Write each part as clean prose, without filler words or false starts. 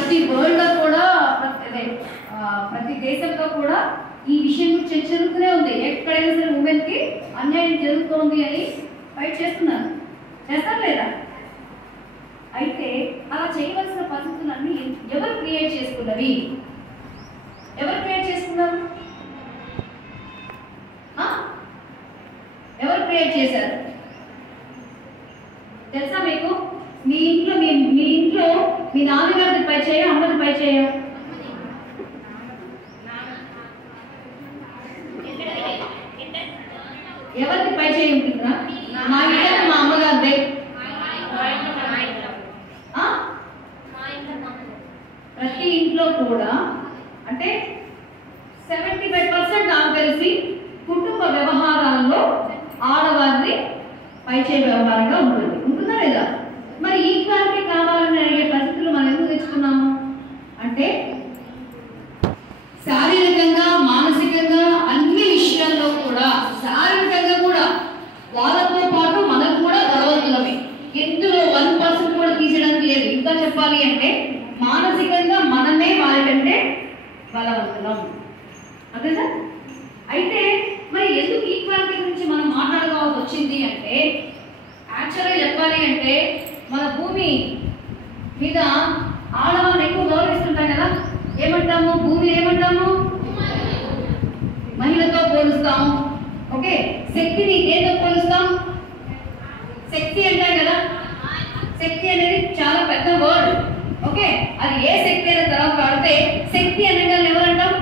ప్రతి వరల్డ్లో కూడా ప్రతి దేశంలో కూడా ఈ విషయం చర్చ జరుగుతూనే ఉంది. ఎక్కడైనా సరే ఉమెన్కి అన్యాయం జరుగుతోంది అని ఫైట్ చేస్తున్నారు. చేస్తారు లేదా? అయితే అలా చేయవలసిన పరిస్థితులన్నీ ఎవరు క్రియేట్ చేసుకున్నవి? ఎవరు క్రియేట్ చేసుకున్నారు? ఎవరు క్రియేట్ చేశారు తెలుసా మీకు? మీ ఇంట్లో మీ నాన్నగారిది పై చేయ, అమ్మది పై చేయ? ఎవరిది పై చేయి ఉంటుందా? మా ఇంట్లో మా అమ్మగారిదే. ప్రతి ఇంట్లో కూడా అంటే 75% నాకు తెలిసి కుటుంబ వ్యవహారాల్లో ఆడవారిది పైచే వ్యవహారంగా ఉంటుందా లేదా? మరి ఈక్వాలిటీ కావాలని అడిగే పరిస్థితులు మనం ఎందుకు తెచ్చుకున్నాము అంటే శారీరకంగా, మానసికంగా అన్ని విషయాల్లో కూడా, శారీరకంగా కూడా వాళ్ళతో పాటు మనకు కూడా బలవంతులమే. ఇందులో 1% కూడా తీసేయడానికి లేదు. ఇంకా చెప్పాలి అంటే మానసికంగా మనమే వారికంటే బలవంతులం. అదేనా? అయితే మరి ఎందుకు ఈక్వాలిటీ గురించి మనం మాట్లాడుకోవాల్సి వచ్చింది అంటే యాక్చువల్గా చెప్పాలి అంటే మన భూమి మీద ఆడవాళ్ళని ఎక్కువ గౌరవిస్తుంటాం కదా. ఏమంటాము? భూమిని ఏమంటాము? మహిళతో పోలుస్తాం. ఓకే, శక్తిని ఏదో పోలుస్తాం? శక్తి అంటాం కదా. శక్తి అనేది చాలా పెద్ద వర్డ్. ఓకే, అది ఏ శక్తి అయిన తర్వాత వాడితే శక్తి అనగా ఎవరంటాం?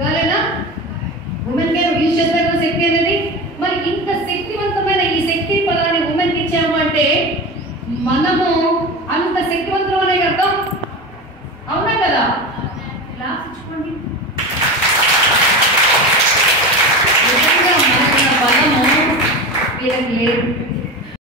కాలేదా? ఉమెన్ కే యూజ్ చేస్తారు శక్తి అనేది. మరి ఇంత శక్తివంతమైన ఈ శక్తి పదాన్ని ఉమెన్కి ఇచ్చాము అంటే మనము అంత శక్తివంతులనే అర్థం. అవునా కదా? క్లాస్ ఇచ్చుకోండి. నిజంగా మన బలము వీళ్ళకి లేదు.